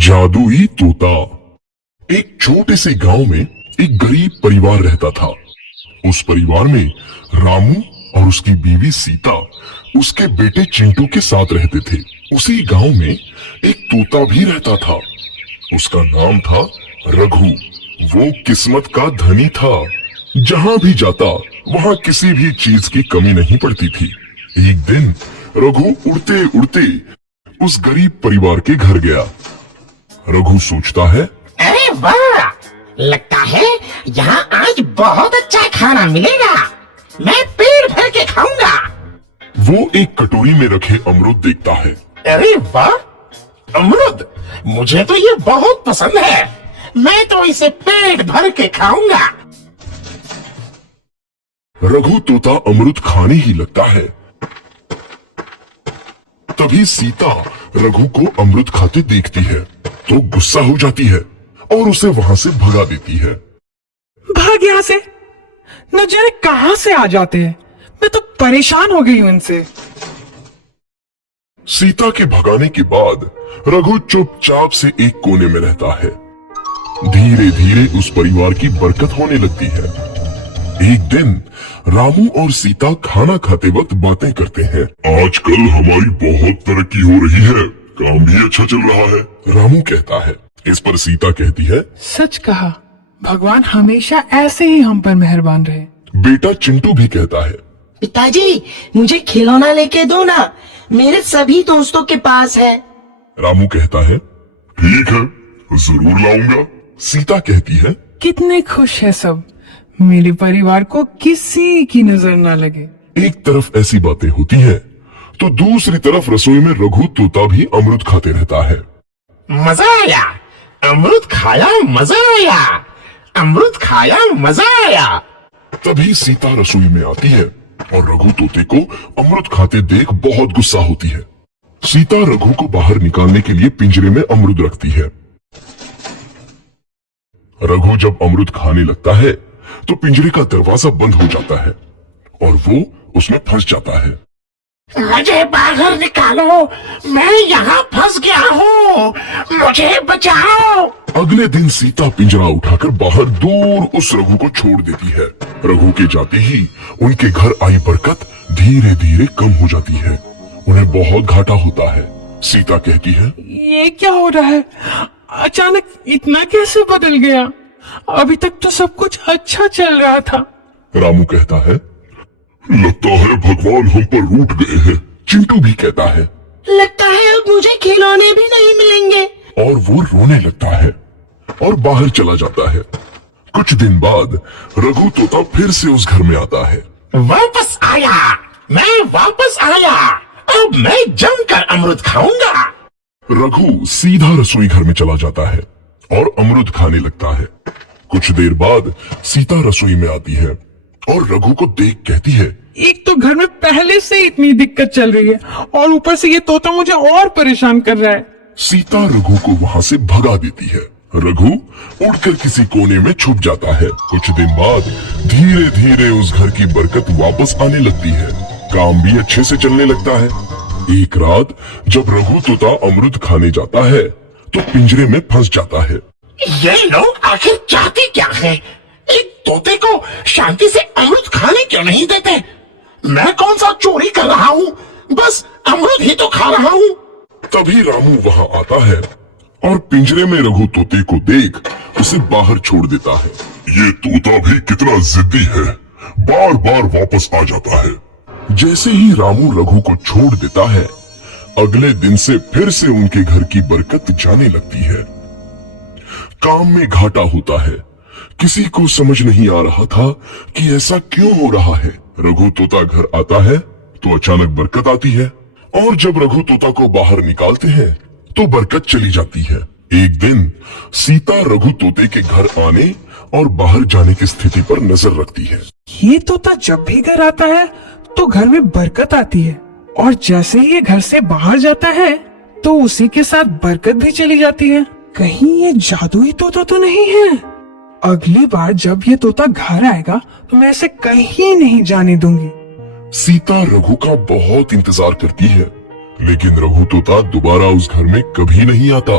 जादुई तोता। एक छोटे से गांव में एक गरीब परिवार रहता था। उस परिवार में रामू और उसकी बीवी सीता उसके बेटे चिंटू के साथ रहते थे। उसी गांव में एक तोता भी रहता था। उसका नाम था रघु। वो किस्मत का धनी था। जहां भी जाता वहां किसी भी चीज की कमी नहीं पड़ती थी। एक दिन रघु उड़ते उड़ते उस गरीब परिवार के घर गया। रघु सोचता है, अरे वाह, लगता है यहाँ आज बहुत अच्छा खाना मिलेगा। मैं पेट भर के खाऊंगा। वो एक कटोरी में रखे अमरूद देखता है। अरे वाह, अमरूद, मुझे तो ये बहुत पसंद है। मैं तो इसे पेट भर के खाऊंगा। रघु तोता अमरूद खाने ही लगता है। तभी सीता रघु को अमरूद खाते देखती है तो गुस्सा हो जाती है और उसे वहां से भगा देती है। भाग यहाँ से, न जाने कहां से आ जाते हैं। मैं तो परेशान हो गई हूं इनसे। सीता के भगाने के बाद रघु चुपचाप से एक कोने में रहता है। धीरे धीरे उस परिवार की बरकत होने लगती है। एक दिन रामू और सीता खाना खाते वक्त बातें करते हैं। आजकल हमारी बहुत तरक्की हो रही है, काम भी अच्छा चल रहा है, रामू कहता है। इस पर सीता कहती है, सच कहा, भगवान हमेशा ऐसे ही हम पर मेहरबान रहे। बेटा चिंटू भी कहता है, पिताजी, मुझे खिलौना लेके दो ना, मेरे सभी दोस्तों के पास है। रामू कहता है, ठीक है, जरूर लाऊंगा। सीता कहती है, कितने खुश है सब, मेरे परिवार को किसी की नजर ना लगे। एक तरफ ऐसी बातें होती हैं, तो दूसरी तरफ रसोई में रघु तोता भी अमरूद खाते रहता है। मजा आया, अमरूद खाया, मजा आया, अमरूद खाया, मजा आया। तभी सीता रसोई में आती है और रघु तोते को अमरूद खाते देख बहुत गुस्सा होती है। सीता रघु को बाहर निकालने के लिए पिंजरे में अमरूद रखती है। रघु जब अमरूद खाने लगता है तो पिंजरे का दरवाजा बंद हो जाता है और वो उसमें फंस जाता है। मुझे बाहर निकालो, मैं यहाँ फंस गया हूँ, मुझे बचाओ। अगले दिन सीता पिंजरा उठाकर बाहर दूर उस रघु को छोड़ देती है। रघु के जाते ही उनके घर आई बरकत धीरे धीरे कम हो जाती है। उन्हें बहुत घाटा होता है। सीता कहती है, ये क्या हो रहा है, अचानक इतना कैसे बदल गया? अभी तक तो सब कुछ अच्छा चल रहा था। रामू कहता है, लगता है भगवान हम पर रूठ गए हैं। चिंटू भी कहता है, लगता है अब मुझे खिलौने भी नहीं मिलेंगे। और वो रोने लगता है और बाहर चला जाता है। कुछ दिन बाद रघु तोता फिर से उस घर में आता है। वापस आया, मैं वापस आया, अब मैं जमकर अमरूद खाऊंगा। रघु सीधा रसोई घर में चला जाता है और अमरूद खाने लगता है। कुछ देर बाद सीता रसोई में आती है और रघु को देख कहती है, एक तो घर में पहले से इतनी दिक्कत चल रही है और ऊपर से ये तोता मुझे और परेशान कर रहा है। सीता रघु को वहां से भगा देती है। रघु उड़कर किसी कोने में छुप जाता है। कुछ दिन बाद धीरे धीरे उस घर की बरकत वापस आने लगती है। काम भी अच्छे से चलने लगता है। एक रात जब रघु तोता अमरूद खाने जाता है तो पिंजरे में फंस जाता है। ये लोग आखिर चाहते क्या हैं? एक तोते को शांति से अमरूद खाने क्यों नहीं देते? मैं कौन सा चोरी कर रहा हूँ? बस अमरूद ही तो खा रहा हूँ। तभी रामू वहां आता है और पिंजरे में रघु तोते को देख उसे बाहर छोड़ देता है। ये तोता भी कितना जिद्दी है, बार बार वापस आ जाता है। जैसे ही रामू रघु को छोड़ देता है, अगले दिन से फिर से उनके घर की बरकत जाने लगती है। काम में घाटा होता है। किसी को समझ नहीं आ रहा था कि ऐसा क्यों हो रहा है। रघु तोता घर आता है तो अचानक बरकत आती है और जब रघु तोता को बाहर निकालते हैं तो बरकत चली जाती है। एक दिन सीता रघु तोते के घर आने और बाहर जाने की स्थिति पर नजर रखती है। ये तोता जब भी घर आता है तो घर में बरकत आती है और जैसे ही ये घर से बाहर जाता है तो उसी के साथ बरकत भी चली जाती है। कहीं ये जादुई तोता तो नहीं है? अगली बार जब ये तोता घर आएगा तो मैं इसे कहीं नहीं जाने दूंगी। सीता रघु का बहुत इंतजार करती है, लेकिन रघु तोता दोबारा उस घर में कभी नहीं आता।